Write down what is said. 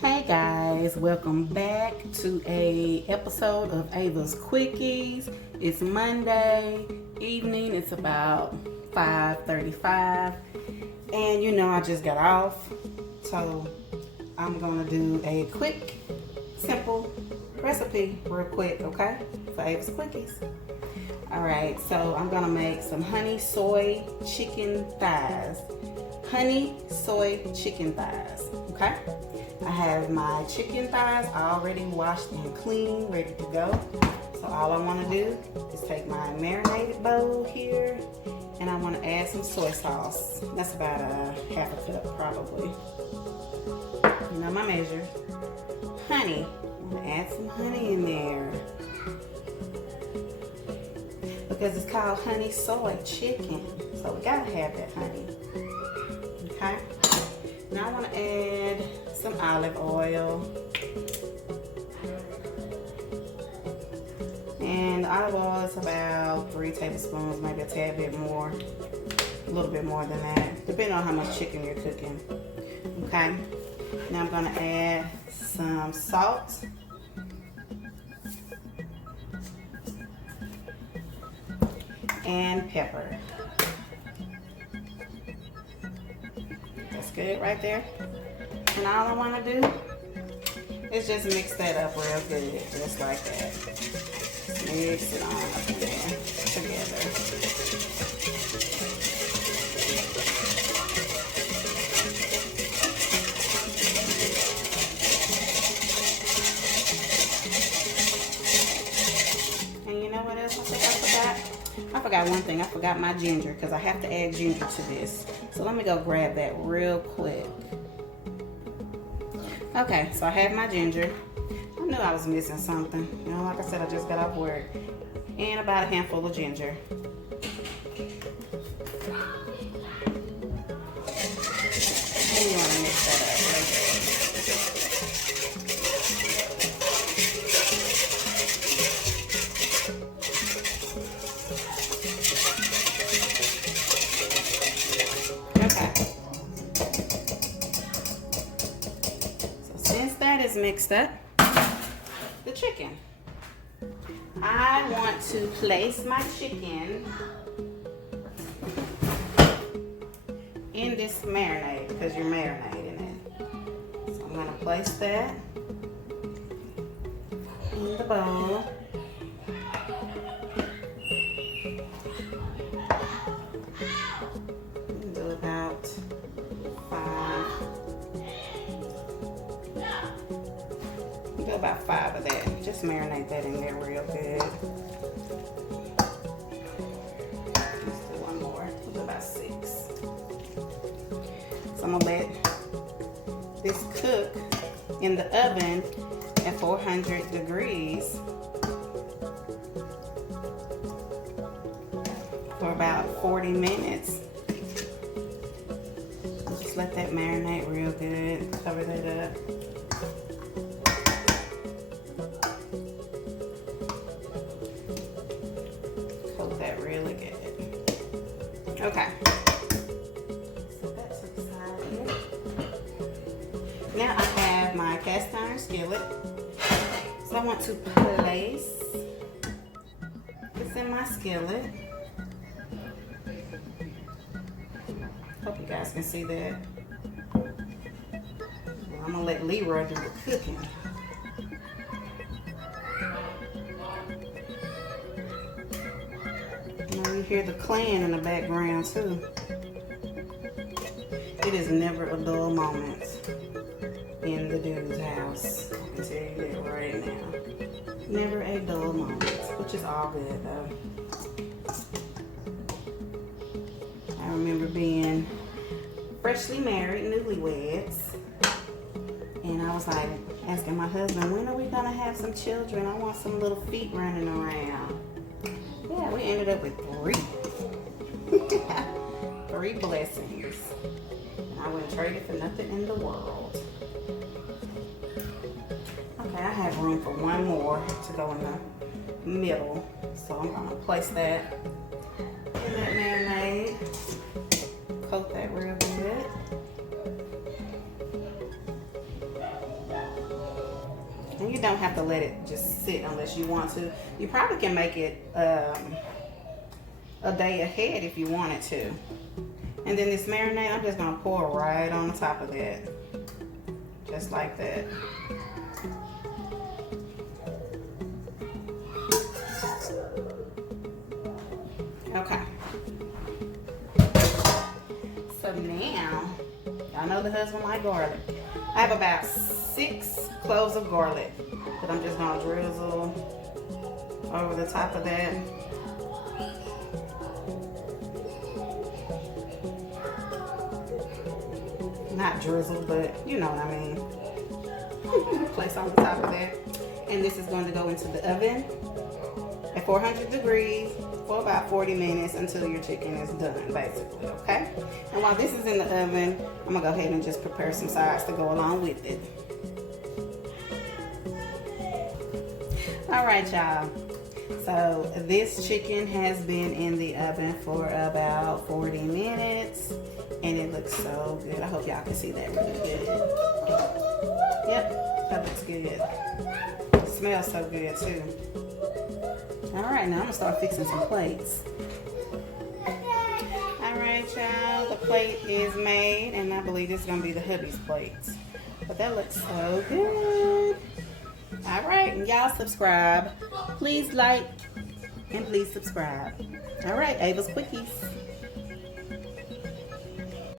Hey guys, welcome back to a episode of Ava's Quickies. It's Monday evening. It's about 5:35, and I just got off, so I'm gonna do a quick, simple recipe real quick, okay? For Ava's Quickies. All right, so I'm gonna make some honey soy chicken thighs. Honey soy chicken thighs, okay? I have my chicken thighs already washed and clean, ready to go. So all I want to do is take my marinated bowl here, and I want to add some soy sauce. That's about a half a cup probably. You know my measure. Honey, I'm going to add some honey in there, because it's called honey soy chicken. So we gotta have that honey. Okay? Now I want to add some olive oil. And olive oil is about 3 tablespoons, maybe a tad bit more. A little bit more than that, depending on how much chicken you're cooking. Okay? Now I'm going to add some salt. And pepper. That's good right there. And all I want to do is just mix that up real good, just like that. Mix it on up in there together. And you know what else I think I forgot? I forgot one thing. I forgot my ginger, because I have to add ginger to this. So let me go grab that real quick. Okay, so I have my ginger. I knew I was missing something. Like I said, I just got off work. And about a handful of ginger. And you want to mix that up right there. Okay. Since that is mixed up, the chicken. I want to place my chicken in this marinade, because you're marinating it. So I'm going to place that in the bowl. Do about 5 of that. Just marinate that in there real good. Let's do one more. We'll do about 6. So I'm gonna let this cook in the oven at 400 degrees for about 40 minutes. Just let that marinate real good. Cover that up. That really good. Okay. So that's to the side here. Now I have my cast iron skillet. So I want to place this in my skillet. Hope you guys can see that. Well, I'm gonna let Leroy do the cooking. You hear the clan in the background too. It is never a dull moment in the dude's house. I can tell you that right now. Never a dull moment, which is all good though. I remember being freshly married, newlyweds, and I was like asking my husband, when are we gonna have some children? I want some little feet running around. Yeah, we ended up with 3. 3 blessings. And I wouldn't trade it for nothing in the world. Okay, I have room for one more to go in the middle. So I'm gonna place that in that marinade. Coat that real good. And you don't have to let it just sit unless you want to. You probably can make it a day ahead if you wanted to. And then this marinade, I'm just gonna pour right on the top of that. Just like that. Okay. So now, y'all know the husband like garlic. I have about 6 cloves of garlic that I'm just gonna drizzle over the top of that. Not drizzle, but you know what I mean. Place on the top of that. And this is going to go into the oven at 400 degrees for about 40 minutes until your chicken is done, basically, okay? And while this is in the oven, I'm gonna go ahead and just prepare some sides to go along with it. All right, y'all. So this chicken has been in the oven for about 40 minutes and it looks so good. I hope y'all can see that really good. Yep, that looks good. It smells so good too. All right, now I'm gonna start fixing some plates. All right, y'all, the plate is made and I believe this is gonna be the hubby's plates. But that looks so good. All right, and y'all subscribe. Please like and please subscribe. All right, Ava's Quickies.